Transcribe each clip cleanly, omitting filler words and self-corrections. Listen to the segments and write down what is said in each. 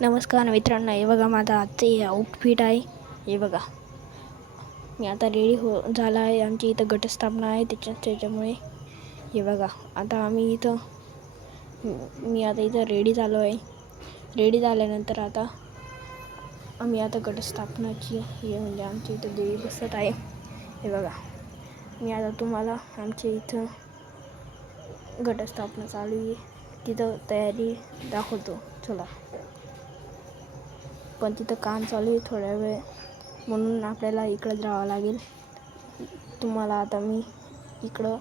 नमस्कार मित्रांनो, हे बघा माझा आजचे आउटफिट आहे. हे बघा, मी आता रेडी झाला आहे. आमची इथं घटस्थापना आहे त्याच्यामुळे हे बघा, आता मी आता इथं रेडी झालो आहे. रेडी झाल्यानंतर आता आम्ही आता घटस्थापनाची हे म्हणजे आमच्या इथं देवी बसत आहे. हे बघा, मी आता तुम्हाला आमच्या इथं घटस्थापना चालू आहे तिथं तयारी दाखवतो. चला, पण तिथं काम चालू आहे थोड्या वेळ, म्हणून आपल्याला इकडं राहावं लागेल. तुम्हाला आता मी इकडं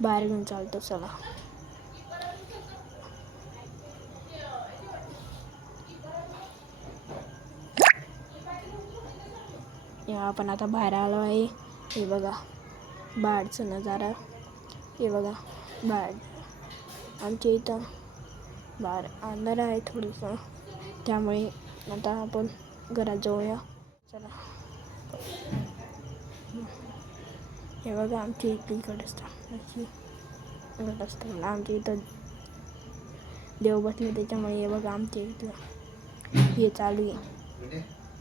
बाहेर घेऊन चालतो. चला, आपण आता बाहेर आलो आहे. हे बघा बाहेरचं नजारा. हे बघा बाहेर आमच्या इथं बाहेर अंधार आहे थोडंसं, त्यामुळे आता आपण घरात जाऊया. चला, हे बघा आमची इथली घटस्थापना आमच्या इथं देव बसले त्याच्यामुळे हे बघा आमच्या इथलं हे चालू आहे,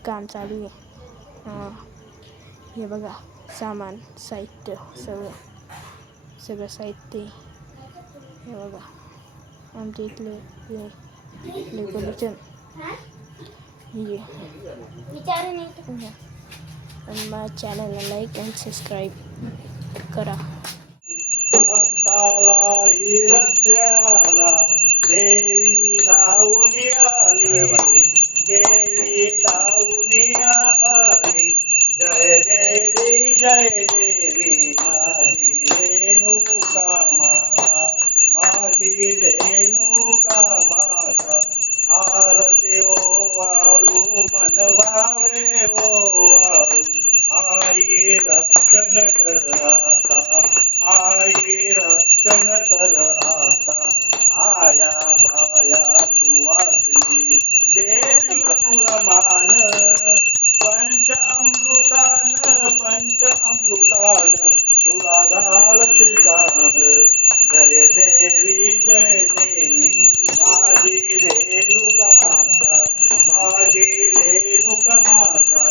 काम चालू आहे. हे बघा सामान साहित्य सगळं साहित्य. हे बघा आमच्या इथलं हे डेकोरेशन हे. आणि माझ्या चॅनलला लाईक अँड सबस्क्राईब करा. भक्ताला ही रक्षाला देवी धावून आली, देवी धावून आली. जय देवी जय देवी माझी रेणुका माता, माझी रेणुका माता. आरती ओवाळू मन भावे ओवाळू, आई रक्षण कर आता, आई रक्षण कर आता. आया बाया सुवासिनी देतील तुला मान, पंच अमृतान तुला घालते शान. जय देवी जय देवी माझी रेणुका माता, माझी रेणुका माता.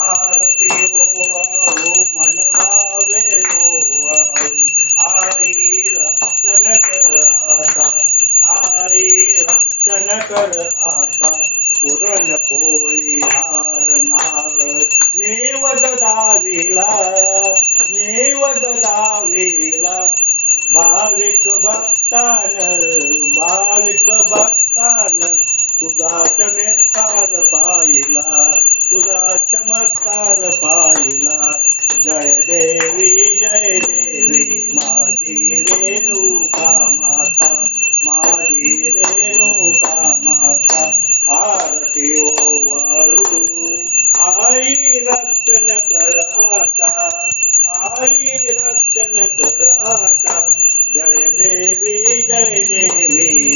आरती ओवाळू मन भावे ओवाळू, आई रक्षण कर आता, आई रक्षण कर आता. पुरण पोळी हार नारळ निवद दाविला, निवद दाविला. भाविक भक्तान तुझा चमत्कार पाहिला, तुझा चमत्कार पाहिला. जय देवी माझी रेणुका माता, माझी रेणुका माता. आरती ओवाळू आई रक्षण कर आता, आई रक्षण कर आता. जय देवी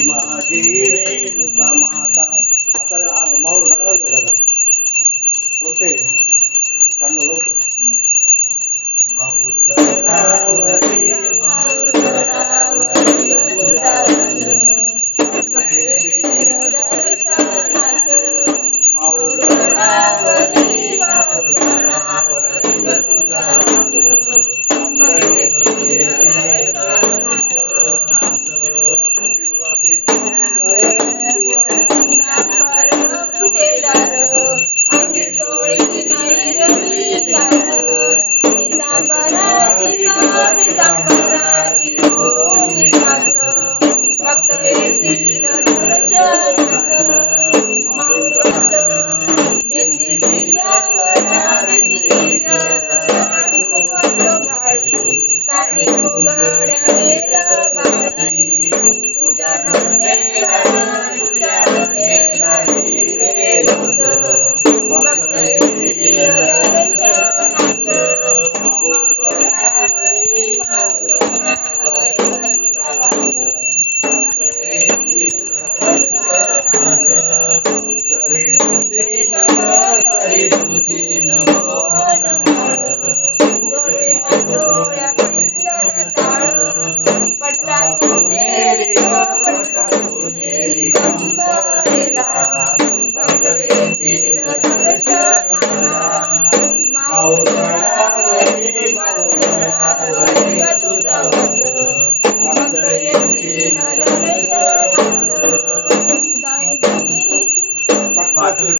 माझी रेणुका माता. आता माऊर घडावर गेला होते चांगलं लवकर. येतील दर्शनाला माऊरगडावरी माऊरगडावरी तुझावत भक्त येतील दर्शनास